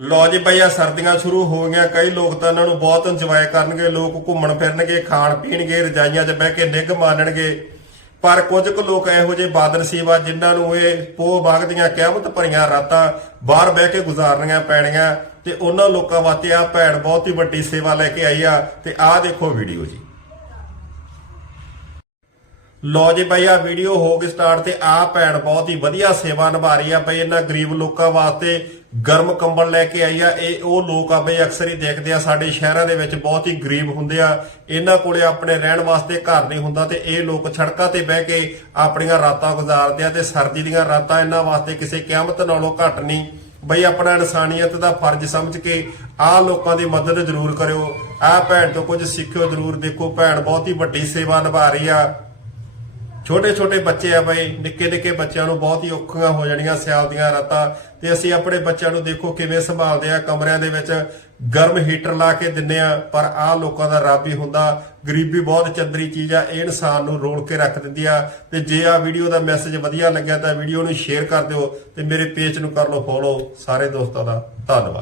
ਲੋ ਜੀ ਭਈਆ, ਸਰਦੀਆਂ ਸ਼ੁਰੂ ਹੋ ਗਈਆਂ। ਕਈ ਲੋਕ ਤਾਂ ਇਹਨਾਂ ਨੂੰ ਬਹੁਤ ਇੰਜੋਏ ਕਰਨਗੇ। ਲੋਕ ਘੁੰਮਣ ਫਿਰਨਗੇ, ਖਾਣ ਪੀਣਗੇ, ਰਜਾਈਆਂ 'ਚ ਬਹਿ ਕੇ ਨਿੱਘ ਮਾਣਨਗੇ। ਪਰ ਕੁਝ ਕੁ ਲੋਕ ਇਹੋ ਜਿਹੇ ਬਾਦਲ ਆ ਜਿਨ੍ਹਾਂ ਨੂੰ ਇਹ ਪੋਹ ਬਾਗ ਦੀਆਂ ਕਿਆਮਤ ਭਰੀਆਂ ਰਾਤਾਂ ਬਾਹਰ ਬਹਿ ਕੇ ਗੁਜ਼ਾਰਨੀਆਂ ਪੈਣੀਆਂ ਤੇ ਉਹਨਾਂ ਲੋਕਾਂ ਵਾਸਤੇ ਆ ਭੈਣ ਬਹੁਤ ਹੀ ਵੱਡੀ ਸੇਵਾ ਲੈ ਕੇ ਆਈ ਆ। ਤੇ ਆਹ ਦੇਖੋ ਵੀਡੀਓ ਜੀ। ਲੋ ਜੀ ਬਾਈ ਆ ਵੀਡੀਓ ਹੋ ਗਈ ਸਟਾਰਟ ਤੇ। ਆ ਭੈਣ ਬਹੁਤ ਹੀ ਵਧੀਆ ਸੇਵਾ ਨਿਭਾ ਰਹੀ ਆ ਬਈ, ਇਹਨਾਂ ਗਰੀਬ ਲੋਕਾਂ ਵਾਸਤੇ ਗਰਮ ਕੰਬਲ ਲੈ ਕੇ ਆਈ ਆ। ਇਹ ਉਹ ਲੋਕ ਆ ਬਈ, ਅਕਸਰ ਹੀ ਦੇਖਦੇ ਆ ਸਾਡੇ ਸ਼ਹਿਰਾਂ ਦੇ ਵਿੱਚ ਬਹੁਤ ਹੀ ਗਰੀਬ ਹੁੰਦੇ ਆ। ਇਹਨਾਂ ਕੋਲੇ ਆਪਣੇ ਰਹਿਣ ਵਾਸਤੇ ਘਰ ਨਹੀਂ ਹੁੰਦਾ ਤੇ ਇਹ ਲੋਕ ਸੜਕਾਂ ਤੇ ਬਹਿ ਕੇ ਆਪਣੀਆਂ ਰਾਤਾਂ ਗੁਜ਼ਾਰਦੇ ਆ ਤੇ ਸਰਦੀ ਦੀਆਂ ਰਾਤਾਂ ਇਹਨਾਂ ਵਾਸਤੇ ਕਿਸੇ ਕਿਆਮਤ ਨਾਲੋਂ ਘੱਟ ਨਹੀਂ। ਬਈ, ਆਪਣਾ ਇਨਸਾਨੀਅਤ ਦਾ ਫਰਜ਼ ਸਮਝ ਕੇ ਆਹ ਲੋਕਾਂ ਦੀ ਮਦਦ ਜ਼ਰੂਰ ਕਰਿਓ। ਆਹ ਭੈਣ ਤੋਂ ਕੁਝ ਸਿੱਖਿਓ ਜ਼ਰੂਰ। ਦੇਖੋ, ਭੈਣ ਬਹੁਤ ਹੀ ਵੱਡੀ ਸੇਵਾ ਨਿਭਾ ਰਹੀ ਆ। ਛੋਟੇ ਛੋਟੇ ਬੱਚੇ ਆ ਬਈ ਨਿੱਕੇ ਨਿੱਕੇ ਬੱਚਿਆਂ ਨੂੰ ਬਹੁਤ ਹੀ ਔਖੀਆਂ ਹੋ ਜਾਣੀਆਂ ਸਿਆਲ ਦੀਆਂ ਰਾਤਾਂ। ਤੇ ਅਸੀਂ ਆਪਣੇ ਬੱਚਿਆਂ ਨੂੰ ਦੇਖੋ ਕਿਵੇਂ ਸੰਭਾਲਦੇ ਆ। ਕਮਰਿਆਂ ਦੇ ਵਿੱਚ ਗਰਮ ਹੀਟਰ ਲਾ ਕੇ ਦਿੰਨੇ ਆ, ਪਰ ਆਹ ਲੋਕਾਂ ਦਾ ਰੱਬ ਹੀ ਹੁੰਦਾ। ਗਰੀਬੀ ਬਹੁਤ ਚੰਦਰੀ ਚੀਜ਼ ਆ, ਇਹ ਇਨਸਾਨ ਨੂੰ ਰੋਲ ਕੇ ਰੱਖ ਦਿੰਦੀ ਆ। ਤੇ ਜੇ ਆ ਵੀਡੀਓ ਦਾ ਮੈਸੇਜ ਵਧੀਆ ਲੱਗਿਆ ਤਾਂ ਵੀਡੀਓ ਨੂੰ ਸ਼ੇਅਰ ਕਰ ਦਿਓ ਤੇ ਮੇਰੇ ਪੇਜ ਨੂੰ ਕਰ ਲਓ, ਫੋਲੋ। ਸਾਰੇ ਦੋਸਤਾਂ ਦਾ ਧੰਨਵਾਦ।